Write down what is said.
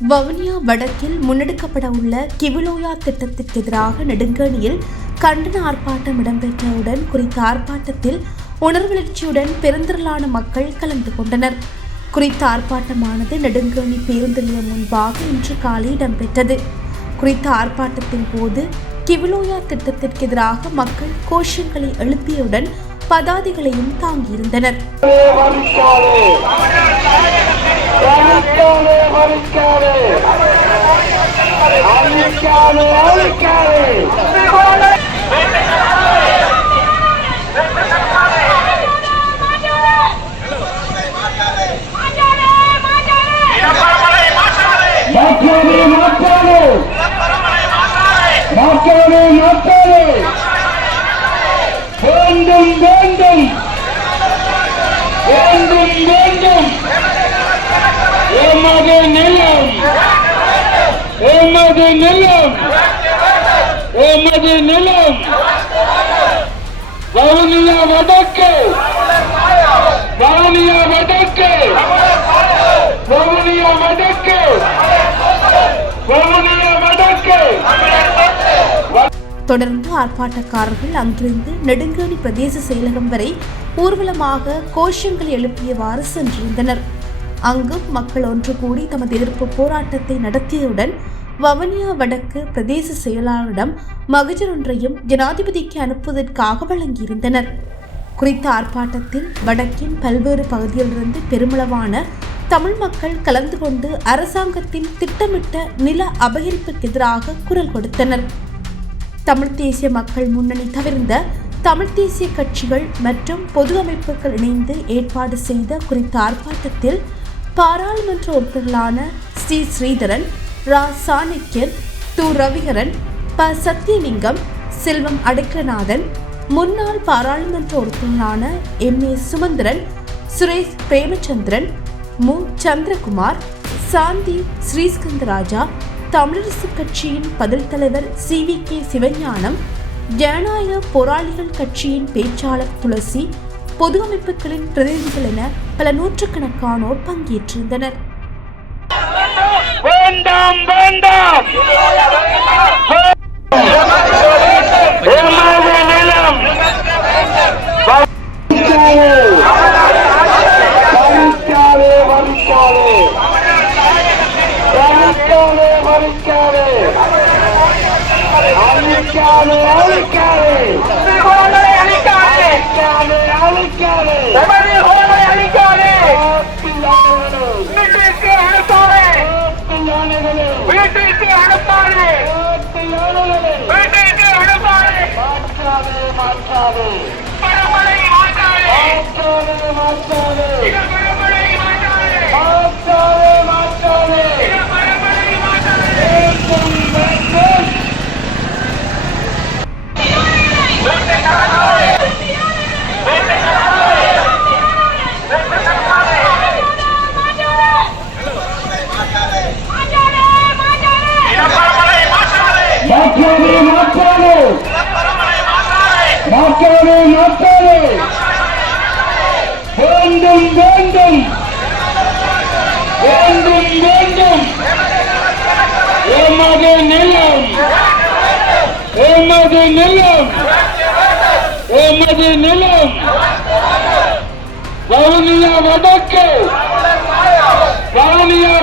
வவுனியா வடக்கில் முன்னெடுக்கப்பட உள்ள கிவிலோயா திட்டத்திற்கு எதிராக நெடுங்கணியில் கண்டன ஆர்ப்பாட்டம் இடம்பெற்றவுடன் குறித்த ஆர்ப்பாட்டத்தில் உணர்வெழுச்சியுடன் பெருந்திரளான மக்கள் கலந்து கொண்டனர். குறித்த ஆர்ப்பாட்டமானது நெடுங்கணி பேருந்து நிலையம் முன்பாக இன்று காலை இடம்பெற்றது. குறித்த ஆர்ப்பாட்டத்தின் போது கிவிலோயா திட்டத்திற்கு எதிராக மக்கள் கோஷங்களை எழுப்பியவுடன் பதாதைகளையும் தாங்கியிருந்தனர். வேண்டும் வேண்டும் வேண்டும் வேண்டும் எமது நிலம் எமது நிலம் எமது நிலம் வவுனியா வடக்கு வவுனியா வடக்கு வவுனியா வடக்கு வவுனியா வடக்கு. தொடர்ந்து ஆர்ப்பாட்டக்காரர்கள் அங்கிருந்து நெடுங்கணி பிரதேச செயலகம் வரை ஊர்வலமாக கோஷங்களை எழுப்பியவாறு சென்றிருந்தனர். அங்கும் மக்கள் ஒன்று கூடி தமது எதிர்ப்பு போராட்டத்தை நடத்தியதுடன் வவுனியா வடக்கு பிரதேச செயலாளரிடம் மகஜர் ஒன்றையும் ஜனாதிபதிக்கு அனுப்புவதற்காக வழங்கியிருந்தனர். குறித்த ஆர்ப்பாட்டத்தில் வடக்கின் பல்வேறு பகுதிகளிலிருந்து பெருமளவான தமிழ் மக்கள் கலந்து கொண்டு அரசாங்கத்தின் திட்டமிட்ட நில அபகரிப்புக்கு எதிராக குரல் கொடுத்தனர். தமிழ் தேசிய மக்கள் முன்னணி தவிர்ந்த தமிழ் தேசிய கட்சிகள் மற்றும் பொது அமைப்புகள் இணைந்து ஏற்பாடு செய்த குறித்த ஆர்ப்பாட்டத்தில் பாராளுமன்ற உறுப்பினர்களான சி ஸ்ரீதரன், ரா சாணக்கியன், து ரவிகரன், ப சத்தியலிங்கம், செல்வம் அடைக்கலநாதன், முன்னாள் பாராளுமன்ற உறுப்பினரான எம்.ஏ. சுமந்திரன், சுரேஷ் பிரேமச்சந்திரன், மு சந்திரகுமார், சாந்தி ஸ்ரீஸ்கந்தராஜா, தமிழரசு கட்சியின் பதில் தலைவர் சி.வி.கே. சிவஞானம், ஜனநாயக போராளிகள் கட்சியின் பேச்சாளர் துளசி, பொது அமைப்புகளின் பிரதிநிதிகள் என பல நூற்றுக்கணக்கானோர் பங்கேற்றிருந்தனர். வேண்டாம் வேண்டாம் வேண்டும் வேண்டும் வேண்டும் வேண்டும் எமது நிலம் எமது நிலம் எமது நிலம் வவுனியா வடக்கு வவுனியா